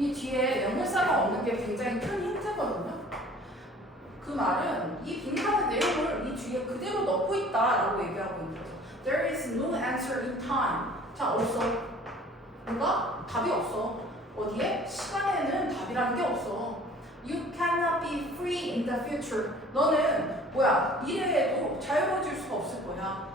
이 뒤에 명사가 없는 게 굉장히 큰 힌트거든요. 그 말은 이 빈칸의 내용을 이 뒤에 그대로 넣고 있다라고 얘기하고 있는 거죠. There is no answer in time. 자, 없어. 뭔가 답이 없어. 어디에? 시간에는 답이라는 게 없어. You cannot be free in the future. 너는 뭐야? 미래에도 자유로워질 수가 없을 거야.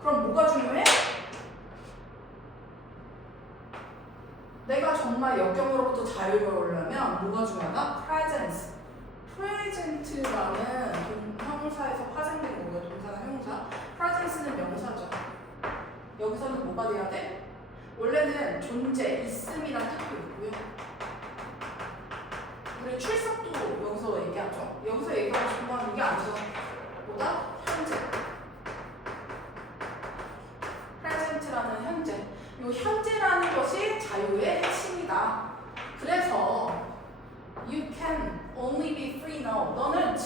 그럼 뭐가 중요해? 내가 정말 역경으로부터 자유로우려면 뭐가 중요하다? presence. present라는 형용사에서 파생된 거고요. 동사나 형용사. presence는 명사죠. 여기서는 뭐가 돼야 돼? 원래는 존재, 있음이란 뜻도 있고요. 우리 출석도 여기서 얘기하죠. 여기서 얘기하고 싶은 건 이게 아니죠. 뭐다? 현재. present라는 현재. 이 현재라는 것이 자유의 핵심이다. 그래서 you can only be free now. 너는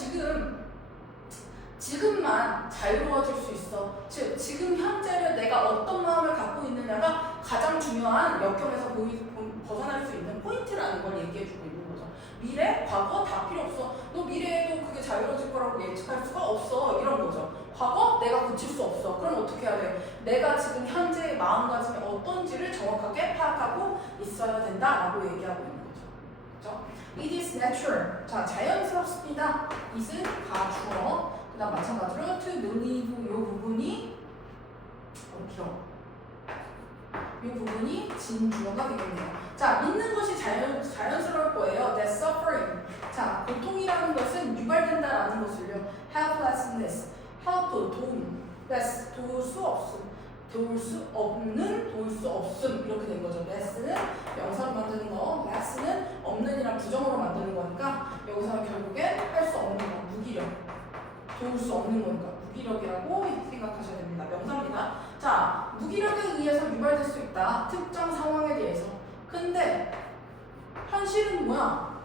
지금만 자유로워질 수 있어. 즉, 지금 현재를 내가 어떤 마음을 갖고 있느냐가 가장 중요한 역경에서 벗어날 수 있는 포인트라는 걸 얘기해주고 있는 거죠. 미래, 과거 다 필요 없어. 너 미래에도 그게 자유로워질 거라고 예측할 수가 없어. 이런 거죠. 과거 내가 고칠 수 없어. 그럼 어떻게 해야 돼? 내가 지금 현재의 마음가짐이 어떤지를 정확하게 파악하고 있어야 된다라고 얘기하고 있는 거죠. 그렇죠? It is natural. 자, 자연스럽습니다. it은 가주어. 그 다음 마찬가지로 to believe 이 부분이 이 부분이 진주어가 되겠네요. 자, 믿는 것이 자연스러울 거예요. That suffering. 자, 고통이라는 것은 유발된다라는 것을요. helplessness. help, 도움. less, 도울 수 없음. 도울 수 없는, 도울 수 없음. 이렇게 된 거죠. less는 명사로 만드는 거, less는 없는이랑 부정으로 만드는 거니까 여기서는 결국엔 할 수 없는 거, 무기력. 도울 수 없는 거니까 무기력이라고 생각하셔야 됩니다. 명사입니다. 자, 무기력에 의해서 유발될 수 있다. 특정 상황에 대해서. 근데 현실은 뭐야?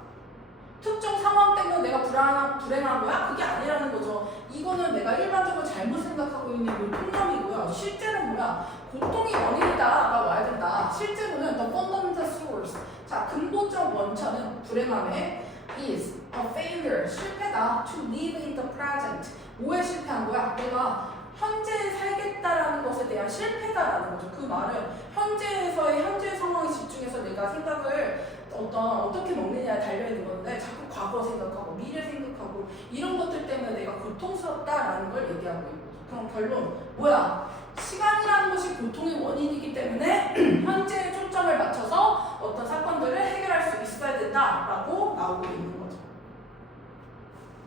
특정 상황 때문에 내가 불행한 거야? 그게 아니라는 거죠. 이거는 내가 일반적으로 잘못 생각하고 있는 통념이고요. 실제는 뭐야? 고통이 원인이다가 와야 된다. 실제로는 the fundamental source. 자, 근본적 원천은 불행함의 is a failure, 실패다. to live in the present. 뭐에 실패한 거야? 내가 현재에 살겠다라는 것에 대한 실패다라는 거죠. 그 말은 현재에서의 현재 상황에 집중해서 내가 생각을 어떻게 먹느냐에 달려있는 건데 자꾸 과거 생각하고 미래 생각하고 이런 것들 때문에 내가 고통스럽다라는 걸 얘기하고 있는 거죠. 그럼 결론 뭐야? 시간이라는 것이 고통의 원인이기 때문에 현재에 초점을 맞춰서 어떤 사건들을 해결할 수 있어야 된다라고 나오고 있는 거죠.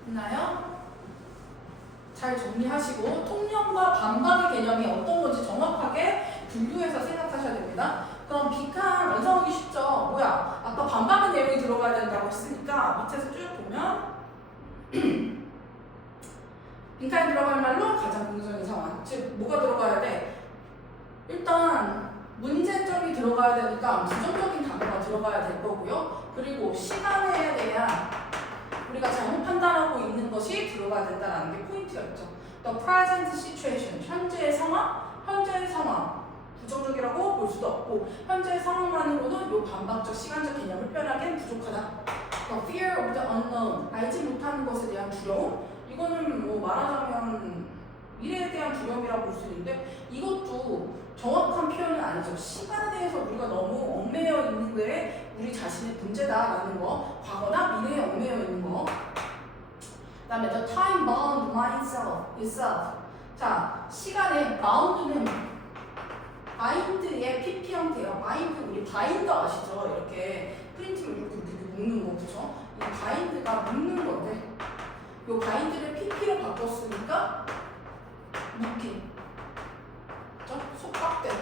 됐나요? 잘 정리하시고 통념과 반박의 개념이 어떤 건지 정확하게 분류해서 생각하셔야 됩니다. 그럼 빈칸 완성하기 쉽죠? 뭐야? 아까 반박의 내용이 들어가야 된다고 했으니까 밑에서 쭉 보면 빈칸에 들어갈 말로 가장 긍정적인 상황. 즉 뭐가 들어가야 돼? 일단 문제점이 들어가야 되니까 부정적인 단어가 들어가야 될 거고요. 그리고 시간에 대한 우리가 잘못 판단하고 있는 것이 들어가야 된다는 게 포인트였죠. The present situation, 현재의 상황. 부정적이라고 볼 수도 없고 현재의 상황만으로는 이 반박적 시간적 개념을 표현하기엔 부족하다. The fear of the unknown, 알지 못하는 것에 대한 두려움. 이거는 뭐 말하자면 미래에 대한 두려움이라고 볼 수 있는데 이것도 정확한 표현은 아니죠. 시간에 대해서 우리가 너무 얽매여 있는 게 우리 자신의 문제다라는 거, 과거나 미래에 얽매여 있는 거. 그 다음에 the time bound itself. 자, 시간의 bound는 바인드의 PP 형태예요. 바인드, 우리 바인더 아시죠? 이렇게 프린팅을 이렇게 묶는 거, 그쵸? 이 바인드가 묶는 건데 이 바인드를 PP로 바꿨으니까 묶인, 그쵸? 속박된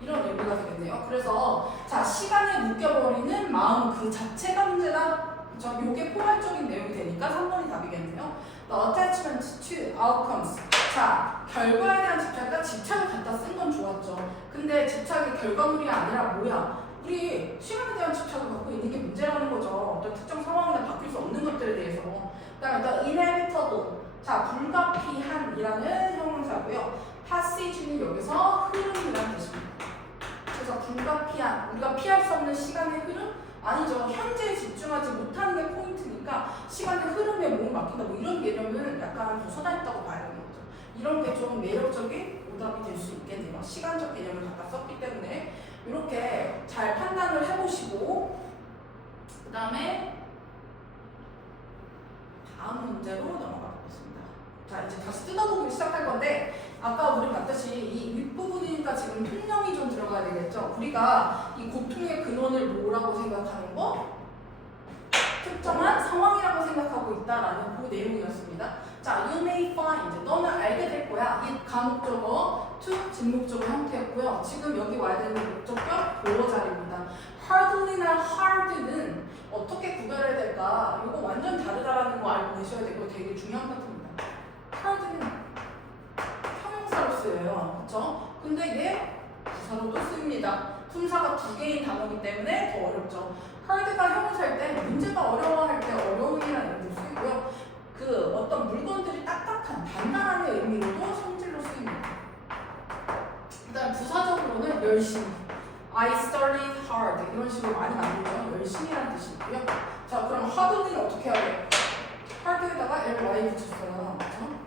이런 의미가 되겠네요. 그래서 자, 시간에 묶여버리는 마음 그 자체가 문제다. 그쵸? 요게 포괄적인 내용이 되니까 3번이 답이겠네요. The attachment to outcomes. 자, 결과에 대한 집착과 집착을 갖다 쓴 건 좋았죠. 근데 집착이 결과물이 아니라 뭐야? 우리 시간에 대한 집착을 갖고 있는 게 문제라는 거죠. 어떤 특정 상황이나 바뀔 수 없는 것들에 대해서. 그다음에 the inevitable. 자, 불가피한이라는 형용사고요. passage는 여기서 흐름이라는 뜻입니다. 그래서 불가피한, 우리가 피할 수 없는 시간의 흐름? 아니죠. 현재에 집중하지 못하는 게 포인트니까 시간의 흐름에 몸을 맡긴다. 뭐 이런 개념은 약간 벗어나 있다고 봐야 되는 거죠. 이런 게 좀 매력적인 오답이 될 수 있겠네요. 시간적 개념을 갖다 썼기 때문에 이렇게 잘 판단을 해보시고 그 다음에 다음 문제로 넘어가 보겠습니다. 자, 이제 다시 뜯어보기 시작할 건데 아까 우리 봤듯이 이 윗부분이니까 지금 통념이 좀 들어가야 되겠죠. 우리가 이 고통의 근원을 뭐라고 생각하는 거? 특정한 상황이라고 생각하고 있다라는 그 내용이었습니다. 자, you may find, 너는 알게 될 거야. 이 가목적어, to 진목적어 형태였고요. 지금 여기 와야 되는 목적격 보어자리입니다. hardly나 hard는 어떻게 구별해야 될까? 이거 완전 다르다라는 거 알고 계셔야 되고 되게 중요한 것입니다. hard는 형용사로 쓰여요. 그렇죠? 근데 얘 부사로도 씁니다. 품사가 두 개인 단어이기 때문에 더 어렵죠. hard가 형용사일 때 문제가 어려워할 때 어려움이라는 의미로 쓰이고요. 그 어떤 물건들이 딱딱한 단단한 의미로도 성질로 쓰입니다. 일단 부사적으로는 열심히 I studied hard 이런 식으로 많이 만들죠. 열심히라는 뜻이 있고요. 자, 그럼 hard는 어떻게 해야 돼요? hard에다가 ly 붙였어요. 그렇죠?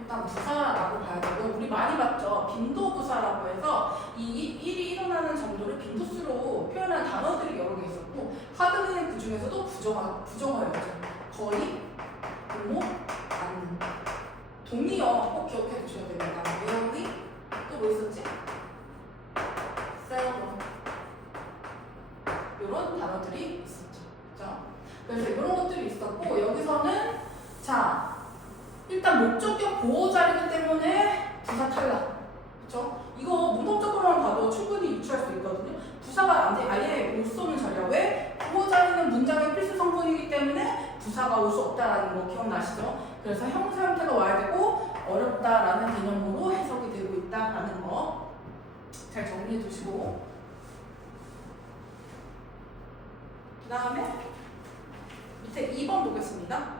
일단 부사라고 봐야 되고요. 우리 많이 봤죠. 빈도부사라고 해서 이 일이 일어나는 정도를 빈도수로 표현한 단어들이 여러 개 있었고 hard는 그 중에서도 부정어였죠. 거의, 고모, 않는. 동의어 꼭 기억해 두셔야 됩니다. rarely, 또 뭐 있었지? seldom. 이런 단어들이 있었죠. 그죠? 그래서 이런 것들이 있었고 여기서는 자 일단 목적격 보호자리기 때문에 부사 탈락. 그쵸? 이거 문법적으로만 봐도 충분히 유추할 수 있거든요. 부사가 안 돼, 아예 못 쏘는 자리야. 왜? 보호자리는 문장의 필수 성분이기 때문에 부사가 올 수 없다라는 거 기억나시죠? 그래서 형사 형태가 와야 되고 어렵다라는 개념으로 해석이 되고 있다라는 거 잘 정리해 두시고 그 다음에 밑에 2번 보겠습니다.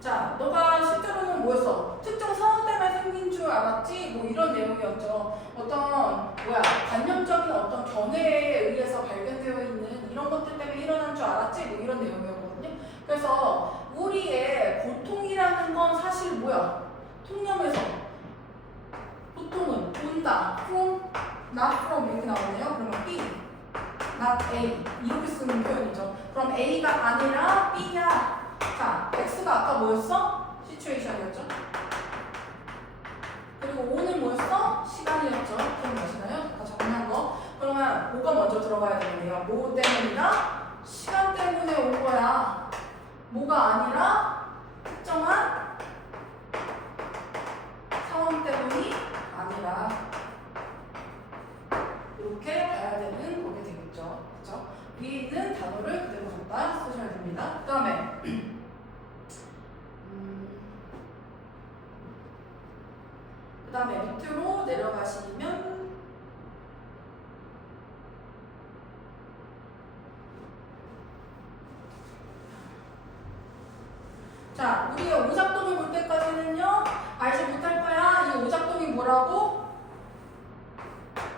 자, 너가 실제로는 뭐였어? 특정 상황 때문에 생긴 줄 알았지? 뭐 이런 내용이었죠. 어떤 관념적인 어떤 견해에 의해서 발견되어 있는 이런 것들 때문에 일어난 줄 알았지? 뭐 이런 내용이었거든요. 그래서 우리의 고통이라는 건 사실 뭐야? 통념에서 보통은 온다, from, not from 이렇게 나오네요. 그러면 B, not A 이렇게 쓰는 표현이죠. 그럼 A가 아니라 B야. 자, X가 아까 뭐였어? 시츄에이션이었죠. 그리고 O는 뭐였어? 시간이었죠. 기억나시나요? 아까 정리한 거. 그러면 뭐가 먼저 들어가야 되는데요. 뭐 때문이다? 시간 때문에 온 거야. 뭐가 아니라 특정한 상황 때문이 아니라 이렇게 봐야 되는 거게 되겠죠. 그렇죠? 위에 있는 단어를 그대로 갖다 쓰셔야 됩니다. 그 다음에 그 다음에 밑으로 내려가시면 자, 우리가 오작동을 볼 때까지는요 알지 못할 거야. 이 오작동이 뭐라고?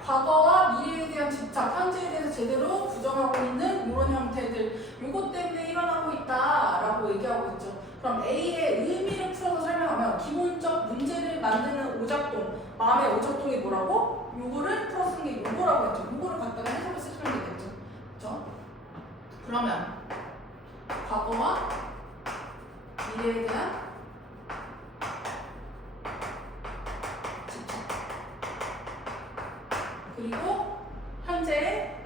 과거와 미래에 대한 집착, 현재에 대해서 제대로 부정하고 있는 이런 형태들 요것 때문에 일어나고 있다라고 얘기하고 있죠. 그럼 A의 의미를 풀어서 설명하면 기본적 문제를 만드는 오작동, 마음의 오작동이 뭐라고? 요거를 풀어 쓴 게 요거라고 했죠. 요거를 갖다가 해석을 쓰시면 되겠죠. 그렇죠? 그러면 과거와 미래에 대한 집착 그리고 현재의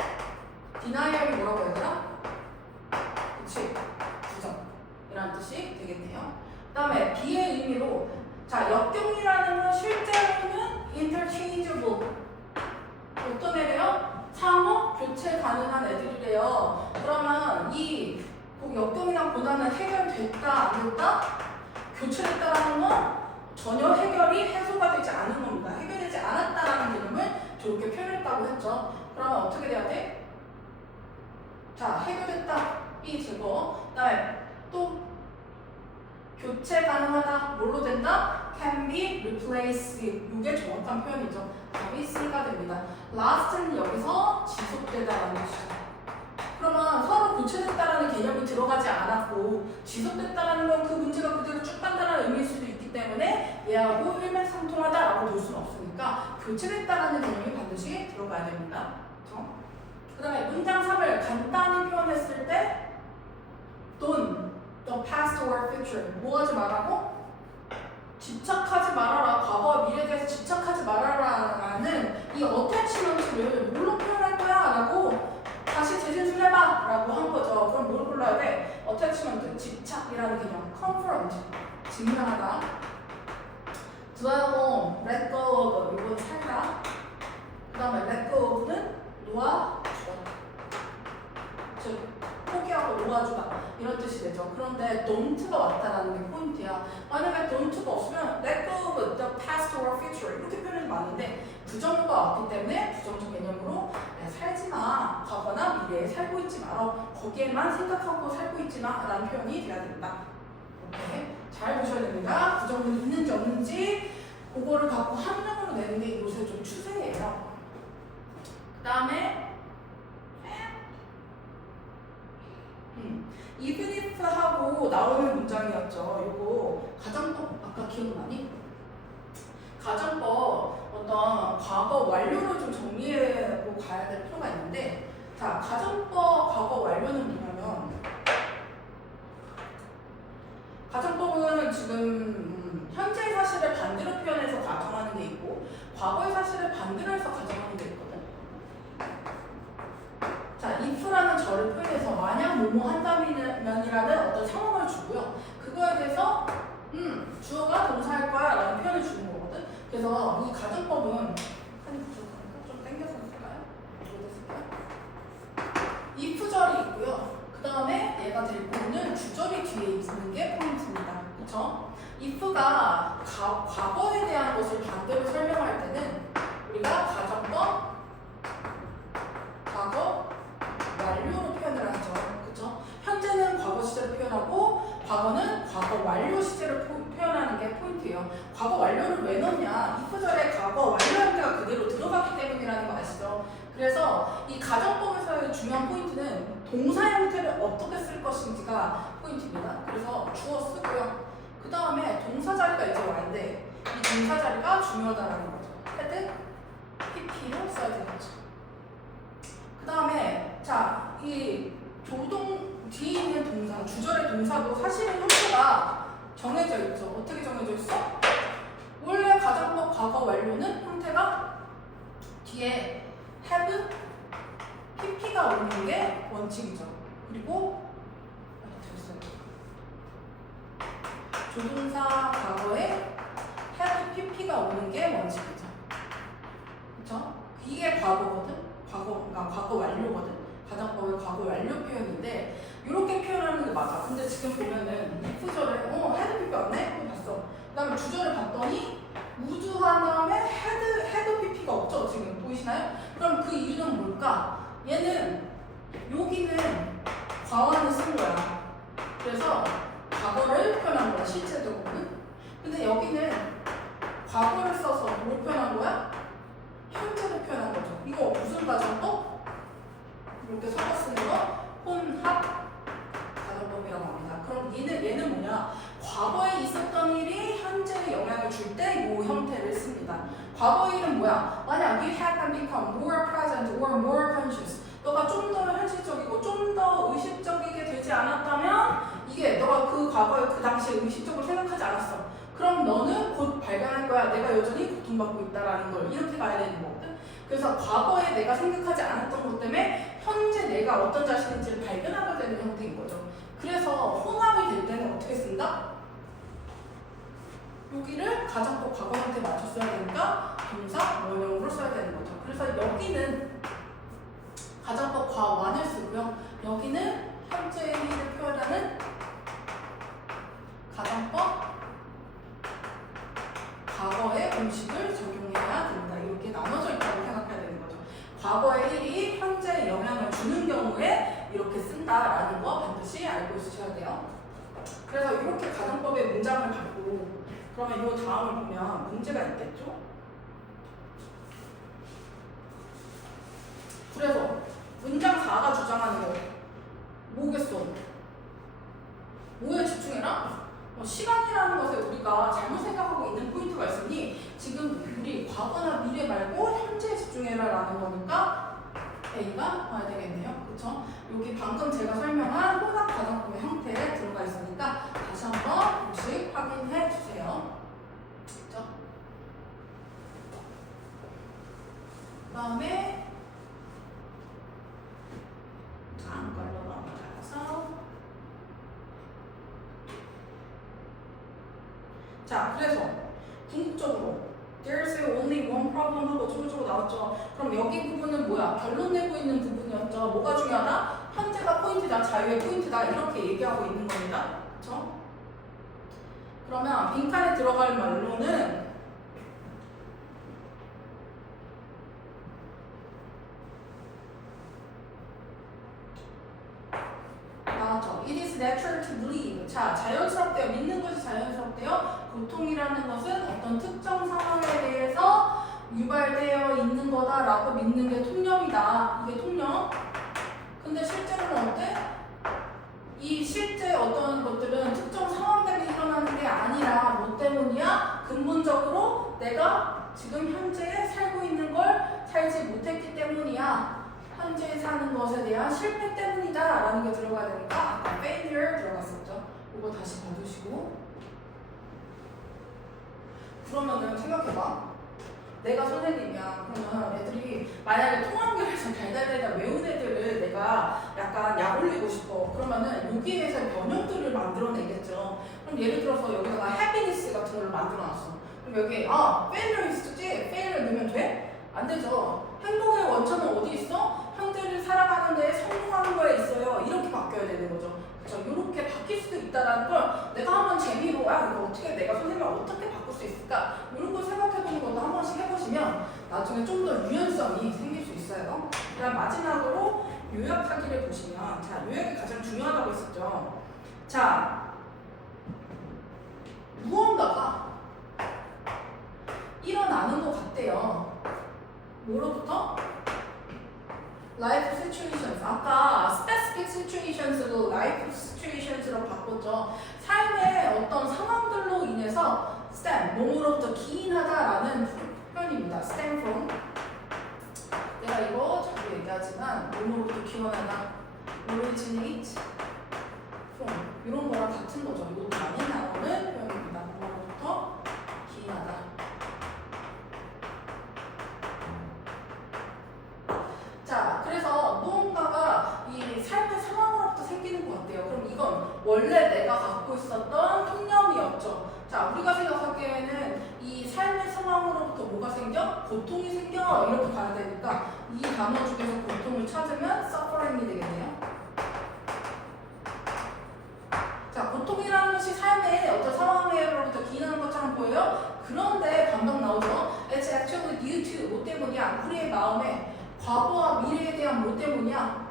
디나이얼이 뭐라고 해야 되나? 그치? 부정이라는 뜻이 되겠네요. 그 다음에 B의 의미로 자, 역경이라는 건 실제로는 interchangeable 어떤 애래요? 상호 교체 가능한 애들이래요. 그러면 이 역경이나 고난은 해결됐다 안 됐다? 교체됐다라는 건 전혀 해결이 해소가 되지 않은 겁니다. 해결되지 않았다라는 개념을 저렇게 표현했다고 했죠. 그러면 어떻게 돼야 돼? 자, 해결됐다. B 제거. 그 다음에 또 교체 가능하다. 뭘로 된다? can be replaced with. 이게 정확한 표현이죠. 답이 C가 됩니다. last는 여기서 지속되다라는 뜻이죠. 그러면 서로 교체됐다라는 개념이 들어가지 않았고 지속됐다라는 건 그 문제가 그대로 쭉 간다는 의미일 수도 있기 때문에 얘하고 일맥상통하다라고 볼 수는 없으니까 교체됐다라는 개념이 반드시 들어가야 됩니다. 그렇죠? 그 다음에 문장 3을 간단히 표현했을 때 don't, the past or future 뭐 하지 말라고? 집착하지 말아라. 과거와 미래에 대해서 집착하지 말아라라는 이 어태치먼트를 뭘로 표현할 거야? 라고 다시 재진술해봐 라고 한 거죠. 그럼 뭘 골라야 돼? 어태치먼트, 집착이라는 개념, confront, 증명하다, dwell on, let go of, 이건 살다, 그 다음에 let go of는 놓아주다, 즉 포기하고 놓아주다 이런 뜻이 되죠. 그런데 don't가 왔다라는 게 포인트야. 만약에 don't가 없으면 let go of the past or future 이렇게 표현이 많은데 부정어가 왔기 때문에 부정적 개념으로 살지 마, 과거나 미래에 살고 있지 마라, 거기에만 생각하고 살고 있지 마 라는 표현이 돼야 된다. 오케이? 잘 보셔야 됩니다. 부정문이 있는지 없는지 그거를 갖고 함량으로 내는 게 요새 좀 추세예요. 그 다음에 even if 하고 나오는 문장이었죠. 요거 가정법 아까 기억나니? 가정법 어떤 과거 완료를 좀 정리하고 가야 될 필요가 있는데, 자, 가정법 과거 완료는 뭐냐면 가정법은 지금 현재 사실을 반대로 표현해서 가정하는 게 있고 과거의 사실을 반대로 해서 가정하는 게 있거든. 자, if라는 절을 표현해서 만약 뭐뭐 한다면이라는 어떤 상황을 주고요. 그거에 대해서 주어가 동사할 거야 라는 표현을 주는 거거든. 그래서 이 가정법은 한 부족하니까 좀 당겨서 쓸까요? if 절이 있고요. 그 다음에 얘가 데리고 오는 주절이 뒤에 있는 게 포인트입니다. 그쵸? if가 과거에 대한 것을 반대로 설명할 때는 우리가 가정법 과거 완료로 표현을 하죠. 그쵸? 현재는 과거 시제를 표현하고 과거는 과거 완료 시제를 표현하는 게 포인트예요. 과거 완료를 왜 넣냐? if절에 과거 완료 형태가 그대로 들어가기 때문이라는 거 아시죠? 그래서 이 가정법에서의 중요한 포인트는 동사 형태를 어떻게 쓸 것인지가 포인트입니다. 그래서 주어 쓰고요. 그 다음에 동사 자리가 이제 와인데 이 동사 자리가 중요하다는 거죠. 헤드, PP로 써야 되겠죠. 그 다음에 자, 이 조동 뒤에 있는 동사, 주절의 동사도 사실은 형태가 정해져 있죠. 어떻게 정해져 있어? 원래 가정법 과거 완료는 형태가 뒤에 have, pp가 오는 게 원칙이죠. 그리고 조동사 과거에 have, pp가 오는 게 원칙이죠. 그쵸? 이게 과거거든? 그러니까 과거 완료거든? 가정법의 과거 완료 표현인데 이렇게 표현하는 게 맞아. 근데 지금 보면은 if절에 have, pp 왔네? 봤어. 그 다음에 주절을 봤더니 우주한 다음에 헤드 pp가 없죠. 지금 보이시나요? 그럼 그 이유는 뭘까? 얘는 여기는 과거를 쓴 거야. 그래서 과거를 표현한 거야, 실제적으로는. 근데 여기는 과거를 써서 뭘 표현한 거야? 현재를 표현한 거죠. 이거 무슨 가정법? 이렇게 섞어 쓰는 거 혼합 가정법이라고 합니다. 그럼 얘는 뭐냐? 과거에 있었던 일이 현재에 영향을 줄 때 이 형태를 씁니다. 과거의 일은 뭐야? 만약 you had become more present or more conscious, 너가 좀 더 현실적이고 좀 더 의식적이게 되지 않았다면 이게 너가 그 과거에 그 당시에 의식적으로 생각하지 않았어. 그럼 너는 곧 발견할 거야. 내가 여전히 고통받고 있다라는 걸 이렇게 가야 되는 거거든. 그래서 과거에 내가 생각하지 않았던 것 때문에 현재 내가 어떤 자신인지를 발견하게 되는 형태인 거죠. 그래서 혼합이 될 때는 어떻게 쓴다? 여기를 가정법 과거 형태에 맞춰 써야 되니까 동사 원형으로 써야 되는 거죠. 그래서 여기는 가정법 과완을 쓰고요. 여기는 현재의 일을 표현하는 가정법 과거의 공식을 적용해야 된다. 이렇게 나눠져 있다고 생각해야 되는 거죠. 과거의 일이 현재에 영향을 주는 경우에 이렇게 쓴다라는 거 반드시 알고 있으셔야 돼요. 그래서 이렇게 가정법의 문장을 갖고 그러면 이 다음을 보면 문제가 있겠죠? 그래서 문장 4가 주장하는 거 뭐겠어? 뭐에 집중해라? 시간이라는 것에 우리가 잘못 생각하고 있는 포인트가 있으니 지금 우리 과거나 미래 말고 현재에 집중해라 라는 거니까 A가 와야 되겠네요. 그쵸? 여기 방금 제가 설명한 혼합 가정법의 형태에 들어가 있으니까 다시 한번 공식 확인해 주세요. 그쵸? 그 다음에 다음 걸로 넘어가서 자, 그래서 궁극적으로 There's only one problem 하고 어쩌고저쩌고 나왔죠. 그럼 여기 부분은 뭐야? 결론 내고 있는 부분이었죠. 뭐가 중요하다? 현재가 포인트다, 자유의 포인트다 이렇게 얘기하고 있는 겁니다. 그렇죠? 그러면 빈칸에 들어갈 말로는 나왔죠. It is natural to believe. 자, 자연스럽대요. 믿는 것이 자연스럽대요. 고통이라는 것은 어떤 특정 상황에 대해서 유발되어 있는 거다라고 믿는 게 통념이다. 이게 통념. 근데 실제로는 어때? 이 실제 어떤 것들은 특정 상황 때문에 일어나는 게 아니라 뭐 때문이야? 근본적으로 내가 지금 현재에 살고 있는 걸 살지 못했기 때문이야. 현재에 사는 것에 대한 실패 때문이다 라는 게 들어가야 되니까 아까 failure 들어갔었죠. 이거 다시 봐두시고 그러면은 생각해봐. 내가 선생님이야. 그러면 애들이 만약에 통합교에서 달달달달 외운 애들을 내가 약간 약 올리고 싶어. 그러면은 여기에서 변형들을 만들어내겠죠. 그럼 예를 들어서 여기다가 happiness 같은 걸 만들어놨어. 그럼 여기 failure 있었지? failure 넣으면 돼? 안 되죠. 행복의 원천은 어디 있어? 현재를 살아가는 데 성공하는 거에 있어요. 이렇게 바뀌어야 되는 거죠. 그렇죠? 이렇게 바뀔 수도 있다는 걸 내가 한번 재미로 이거 어떻게 내가 선생님을 어떻게 바꿀 수 있을까? 이런 걸 생각해보는 것도 한 번씩 해보시면 나중에 좀 더 유연성이 생길 수 있어요. 그다음 마지막으로 요약하기를 보시면 자, 요약이 가장 중요하다고 했었죠. 자, 무언가가 일어나는 것 같대요. 뭐로부터? Life situations. 아까 specific situations로 life situations로 바꿨죠. 삶의 어떤 상황들로 인해서 stem, 몸으로부터 기인하다라는 표현입니다. stem from. 내가 이거 자주 얘기하지만 몸으로부터 기원하다, originate from 이런 거랑 같은 거죠. 이것도 많이 나오는 표현입니다. 몸으로부터 기인하다. 자, 그래서 무언가가 이 삶의 상황으로부터 생기는 것 같아요. 그럼 이건 원래 내가 갖고 있었던 통념이었죠. 자, 우리가 생각하기에는 이 삶의 상황으로부터 뭐가 생겨? 고통이 생겨. 이렇게 가야 되니까 이 단어 중에서 고통을 찾으면 suffering이 되겠네요. 자, 고통이라는 것이 삶의 어떤 상황으로부터 기인하는 것처럼 보여요. 그런데 반박 나오죠. It's actually due to 뭐 때문이야? 우리의 마음에 과거와 미래에 대한 뭐 때문이야?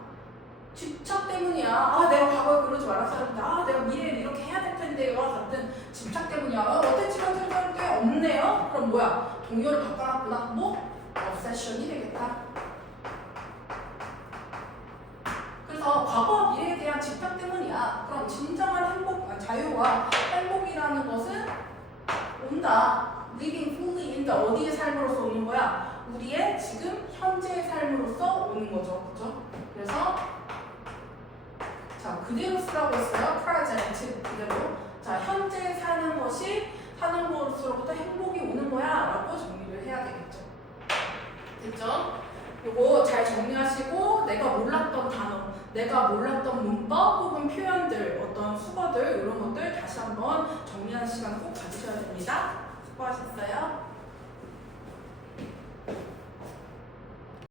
집착 때문이야. 내가 과거에 그러지 말았어야 내가 미래에 이렇게 해야 될 텐데요. 같은 집착 때문이야. 어땠지만 생각할 게 없네요. 그럼 뭐야? 동요를 바꿔놨구나. 뭐? obsession이 되겠다. 그래서 과거와 미래에 대한 집착 때문이야. 그럼 진정한 행복, 자유와 행복이라는 것은 온다. living fully in the 어디의 삶으로서 오는 거야? 우리의 지금 현재의 삶으로서 오는 거죠. 그죠? 그래서 자, 그대로 쓰라고 했어요. present 그대로. 자, 현재 사는 것이 사는 것으로부터 행복이 오는 거야 라고 정리를 해야 되겠죠. 됐죠? 요거 잘 정리하시고 내가 몰랐던 단어, 내가 몰랐던 문법 혹은 표현들, 어떤 수거들 이런 것들 다시 한번 정리하는 시간 꼭 가지셔야 됩니다. 수고하셨어요.